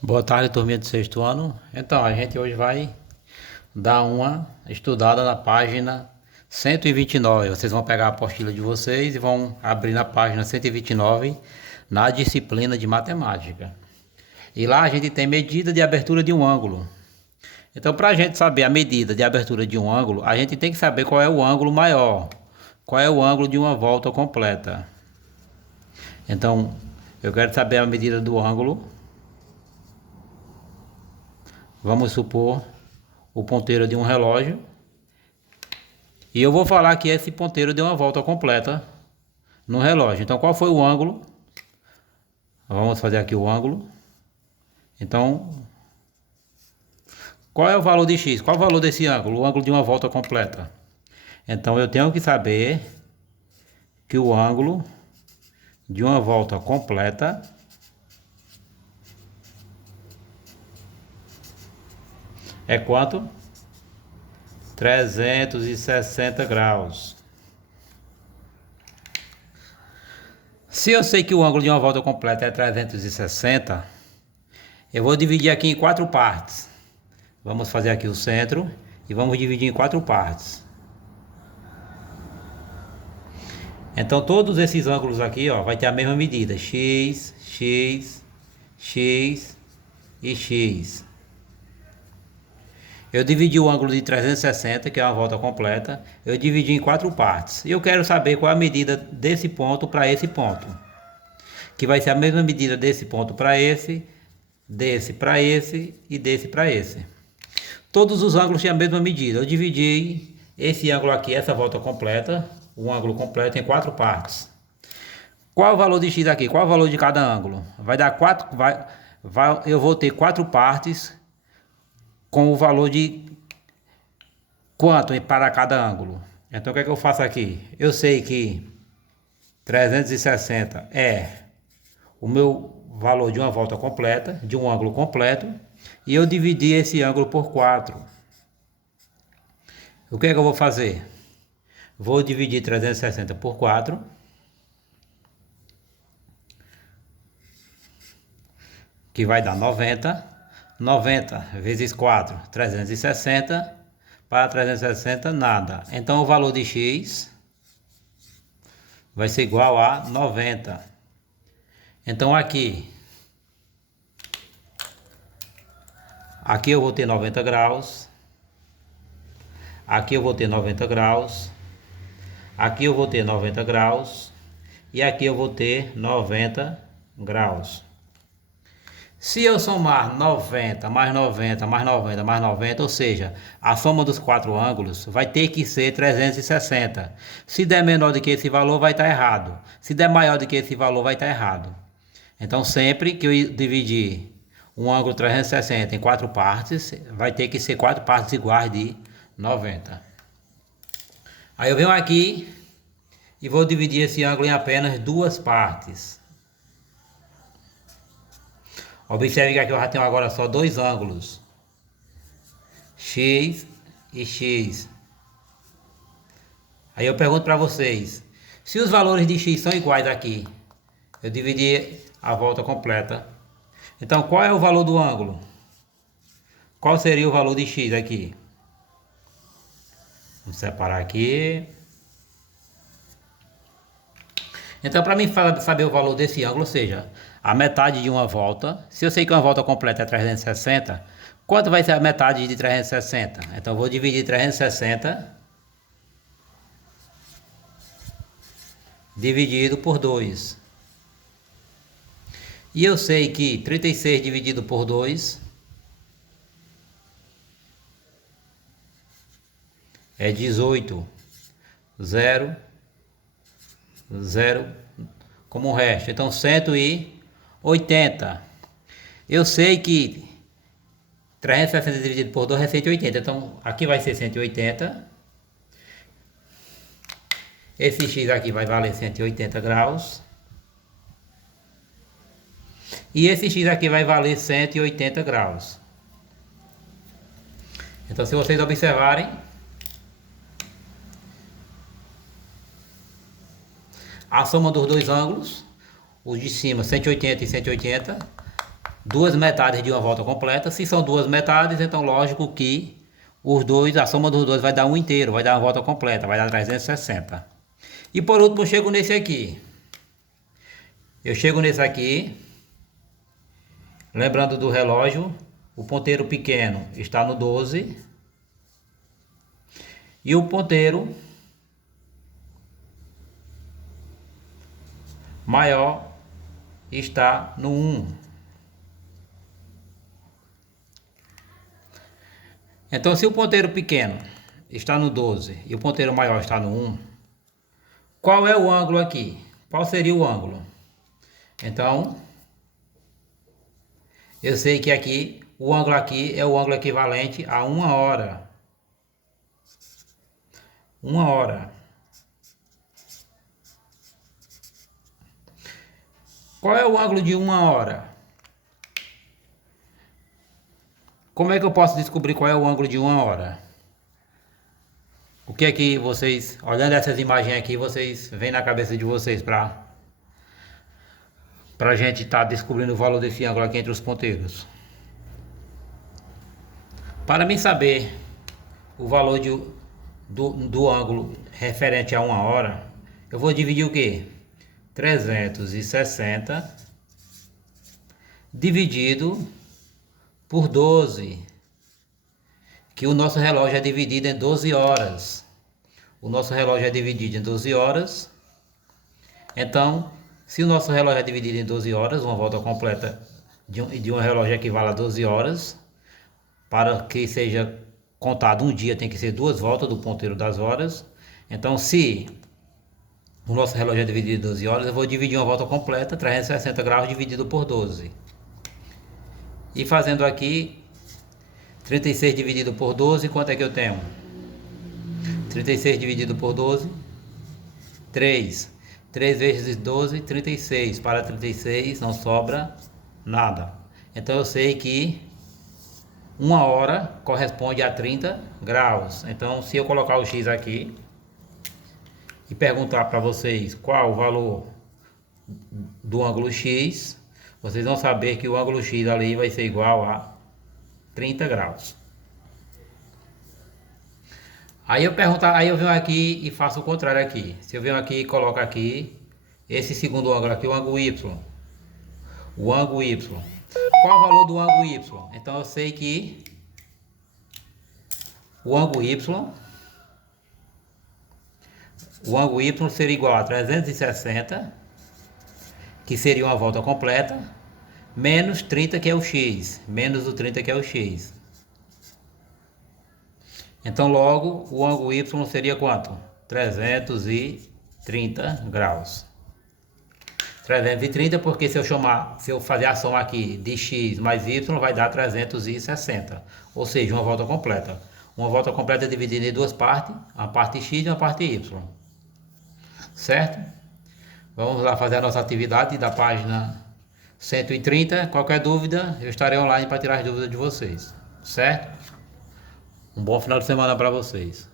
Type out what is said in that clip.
Boa tarde, turminha do sexto ano. Então, a gente hoje vai dar uma estudada na página 129. Vocês vão pegar a apostila de vocês e vão abrir na página 129 na disciplina de matemática. E lá a gente tem medida de abertura de um ângulo. Então, para a gente saber a medida de abertura de um ângulo, a gente tem que saber qual é o ângulo maior, qual é o ângulo de uma volta completa. Então, eu quero saber a medida do ângulo. Vamos supor o ponteiro de um relógio. E eu vou falar que esse ponteiro deu uma volta completa no relógio. Então, qual foi o ângulo? Vamos fazer aqui o ângulo. Então, qual é o valor de x? Qual é o valor desse ângulo? O ângulo de uma volta completa. Então, eu tenho que saber que o ângulo de uma volta completa é quanto? 360 graus. Se eu sei que o ângulo de uma volta completa é 360, eu vou dividir aqui em quatro partes. Vamos fazer aqui o centro e vamos dividir em quatro partes. Então todos esses ângulos aqui, ó, vai ter a mesma medida: x, x, x e x. Eu dividi o ângulo de 360, que é uma volta completa, eu dividi em quatro partes. E eu quero saber qual é a medida desse ponto para esse ponto. Que vai ser a mesma medida desse ponto para esse, desse para esse e desse para esse. Todos os ângulos têm a mesma medida. Eu dividi esse ângulo aqui, essa volta completa, o ângulo completo, em quatro partes. Qual é o valor de x aqui? Qual é o valor de cada ângulo? Vai dar 4, eu vou ter quatro partes com o valor de quanto para cada ângulo. Então o que é que eu faço aqui? Eu sei que 360 é o meu valor de uma volta completa, de um ângulo completo, e eu dividi esse ângulo por 4. O que é que eu vou fazer? Vou dividir 360 por 4, que vai dar 90. 90 vezes 4, 360. Para 360, nada. Então o valor de x vai ser igual a 90. Então aqui eu vou ter 90 graus. Aqui eu vou ter 90 graus. Aqui eu vou ter 90 graus. E aqui eu vou ter 90 graus. Se eu somar 90 mais 90 mais 90 mais 90, ou seja, a soma dos quatro ângulos vai ter que ser 360. Se der menor do que esse valor, vai estar errado. Se der maior do que esse valor, vai estar errado. Então, sempre que eu dividir um ângulo 360 em quatro partes, vai ter que ser quatro partes iguais de 90. Aí eu venho aqui e vou dividir esse ângulo em apenas duas partes. Observe que aqui eu já tenho agora só dois ângulos, x e x. Aí eu pergunto para vocês, se os valores de x são iguais aqui, eu dividi a volta completa. Então qual é o valor do ângulo? Qual seria o valor de x aqui? Vamos separar aqui. Então, para mim saber o valor desse ângulo, ou seja, a metade de uma volta, se eu sei que uma volta completa é 360, quanto vai ser a metade de 360? Então, eu vou dividir 360 dividido por 2. E eu sei que 36 dividido por 2 é 18. 0, 0 como o resto. Então 180. Eu sei que 360 dividido por 2 é 180. Então aqui vai ser 180. Esse x aqui vai valer 180 graus. E esse x aqui vai valer 180 graus. Então se vocês observarem, a soma dos dois ângulos, os de cima 180 e 180, duas metades de uma volta completa. Se são duas metades, então lógico que os dois, a soma dos dois vai dar um inteiro, vai dar uma volta completa, vai dar 360. E por último eu chego nesse aqui. Eu chego nesse aqui, lembrando do relógio, o ponteiro pequeno está no 12 e o ponteiro maior está no 1. Então, se o ponteiro pequeno está no 12 e o ponteiro maior está no 1, qual é o ângulo aqui? Qual seria o ângulo? Então, eu sei que aqui, o ângulo aqui é o ângulo equivalente a 1 hora. 1 hora. Qual é o ângulo de 1 hora? Como é que eu posso descobrir qual é o ângulo de 1 hora? O que é que vocês, olhando essas imagens aqui, vocês veem na cabeça de vocês para a gente estar descobrindo o valor desse ângulo aqui entre os ponteiros? Para mim saber o valor do ângulo referente a 1 hora, eu vou dividir o quê? 360 dividido por 12, que o nosso relógio é dividido em 12 horas. O nosso relógio é dividido em 12 horas. Então, se o nosso relógio é dividido em 12 horas, uma volta completa de um relógio equivale a 12 horas. Para que seja contado um dia, tem que ser 2 voltas do ponteiro das horas. Então, se o nosso relógio é dividido em 12 horas, eu vou dividir uma volta completa, 360 graus dividido por 12. E fazendo aqui, 36 dividido por 12, quanto é que eu tenho? 36 dividido por 12, 3. 3 vezes 12, 36. Para 36 não sobra nada. Então eu sei que 1 hora corresponde a 30 graus. Então se eu colocar o X aqui e perguntar para vocês qual o valor do ângulo X, vocês vão saber que o ângulo X ali vai ser igual a 30 graus. Aí eu venho aqui e faço o contrário aqui. Se eu venho aqui e coloco aqui esse segundo ângulo aqui, o ângulo Y. O ângulo Y. Qual o valor do ângulo Y? Então eu sei que o ângulo Y seria igual a 360, que seria uma volta completa, menos 30, que é o X, menos o 30, que é o X. Então, logo, o ângulo Y seria quanto? 330 graus. 330 porque se eu fazer a soma aqui de X mais Y, vai dar 360. Ou seja, uma volta completa. Uma volta completa é dividida em duas partes, uma parte X e uma parte Y. Certo? Vamos lá fazer a nossa atividade da página 130. Qualquer dúvida, eu estarei online para tirar as dúvidas de vocês. Certo? Um bom final de semana para vocês.